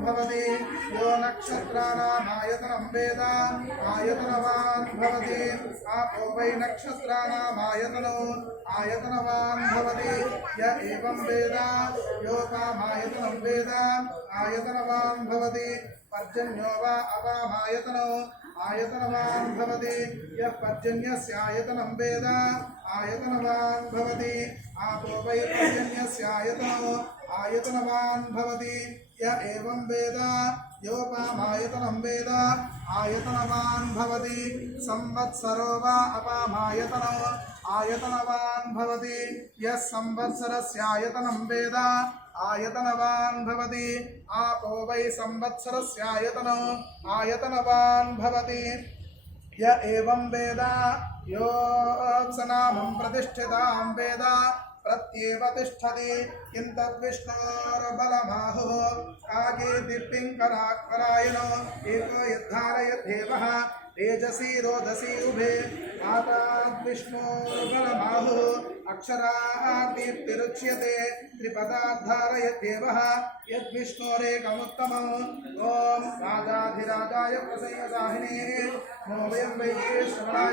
भवति यो नक्षत्राणामायतनं वेद आयतनवान् भवति आपो वै नक्षत्राणामायतनो आयतनवान् भवति य एवं वेद योपामायतनं वेद आयतनवान् भवति पर्जन्यो वा अपामायतनो आयतनवान् भवति यः पर्जन्यस्यायतनं वेद आयतनवान् भवति आपो वै पर्जन्यस्यायतनो आयतनवान् भवति य एवं वेद योपामायतनं वेद आयतनवान् भवति संवत्सरो वा अपामायतनो आयतनवान् भवति यः संवत्सरस्यायतनं वेद आयतनवान् भवति आपो वै संवत्सरस्यायतनो आयतनवान् भवति य एवं वेद योत्सनामं प्रतिष्ठितां वेद प्रत्येव तिष्ठति किं तद्विष्णोर्बलमाहुः कागे दिप्पिङ्करायणो एको यद्धारयद्देवः तेजसी रोदसी उभे माताद्विष्णोर्बलमाहुः अक्षरादीप्तिरुच्यते त्रिपदाद्धारयद्देवः यद्विष्णोरेकमुत्तमम् ॐ राजाधिराजाय प्रसयसाहिने नो वयं वै श्रवणाय